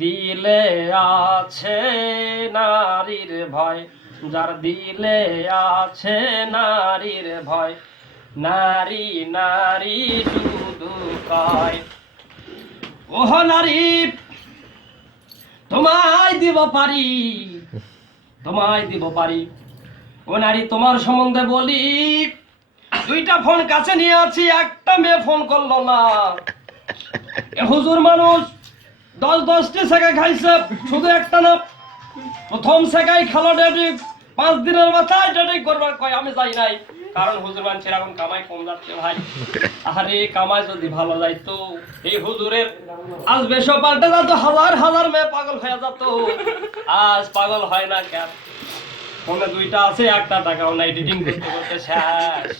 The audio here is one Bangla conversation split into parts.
দিলে আছে নারীর ভয়, যার দিলে আছে নারীর ভয়, নারী নারী শুধু কয়। ওহ নারী তোমায় দিব পারি, তোমায় দিব পারি। ও নারী তোমার সম্বন্ধে বলি, দুইটা ফোন কাছে নিয়ে আছি, একটা মেয়ে ফোন করলো না। এ হুজুর মানুষ 10-10টি সেকা খাইছে, শুধু একটা না। প্রথম সেকাই খালো ডেটিং, 5 দিনের মাথায় ডেটিং করবার কয়, আমি যাই নাই। কারণ হুজুর মানুষের এখন কামাই কম যাচ্ছে ভাই। আরে কামাই যদি ভালো যাইতো, এই হুজুরের আজ বেশো পাল্টে যেত, হাজার হাজার মেয়ে পাগল হয়ে যেত। আজ পাগল হয় না কেন? ফোনে দুইটা আছে, একটা টাকাও নাই, ডেটিং করতে করতে শেষ।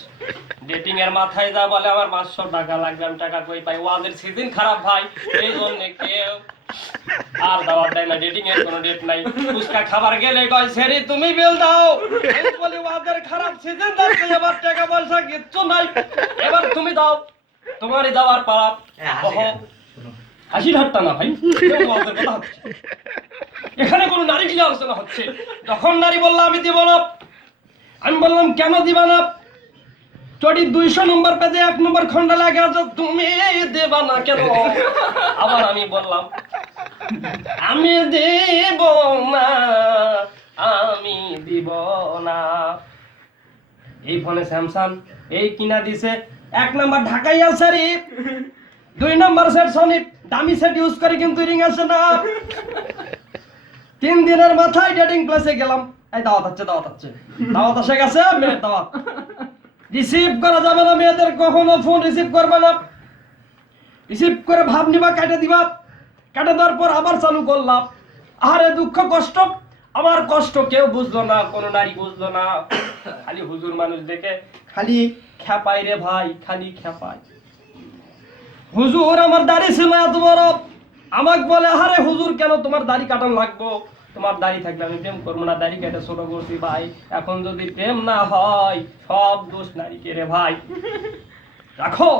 ডেটিং এর মাথায় যা বলে আমার 500 টাকা লাগবে, আমি টাকা কই পাই? ওয়াজের সিজন খারাপ ভাই, এই জন্য কেউ আর দাওয়াত দেয় না, ডেটিং এর কোনো ডেট নাই। ফুচকা খাবার গেলে কয় সেরি তুমি বিল দাও, আমি বলি ওয়াজের খারাপ সিজন যাচ্ছে, এবার টাকা পয়সা কিচ্ছু নাই, এবার তুমি দাও, তোমারই দাওয়ার পালা। ওহো হাসি ঠাট্টা না ভাই, ওয়াজের কথা হচ্ছে, এখানে কোনো নারী কি আলোচনা হচ্ছে। তখন নারী বললো আমি দিব না। আমি বললাম কেন দিবা না? চটি 200 নম্বর পেজে 1 নম্বর খন্ড লাগে আছে, তুমি দেবা না কেন? আবার আমি বললাম আমি দেব না, আমি দিব না। এই ফোনে স্যামসাং এই কিনা দিছে, 1 নম্বর ঢাকাই আছে রে, 2 নম্বর সেট সনি, দামি সেট ইউজ করে কিন্তু রিং আসে না। 3 দিনের মাথায় ডেটিং ক্লাসে গেলাম, এই দাওয়াত হচ্ছে, দাওয়াত হচ্ছে, দাওয়াত এসে গেছে, মেয়ের দাওয়াত। রিসিভ করা যাবে না, মেয়েদের কখনো ফোন রিসিভ করবে না। রিসিভ করে ভাব নিবা, কেটে দিবা, কেটে দেওয়ার পর আবার চালু করলাম। আরে দুঃখ কষ্ট, আমার কষ্ট কেউ বুঝলো না, কোনো নারী বুঝলো না। খালি হুজুর মানুষ দেখে খালি খেপাই রে ভাই, খালি খেপাই। হুজুর আমার দাড়ি ছিল এত বড়, আমাকে বলে আরে হুজুর কেন তোমার দাড়ি কাটানো লাগবো? তোমার দাড়ি থাকলে আমি প্রেম করবো না, দাড়ি কেটে ছোট করছি ভাই। এখন যদি প্রেম না হয়, সব দোষ নারীকে রে ভাই। রাখো।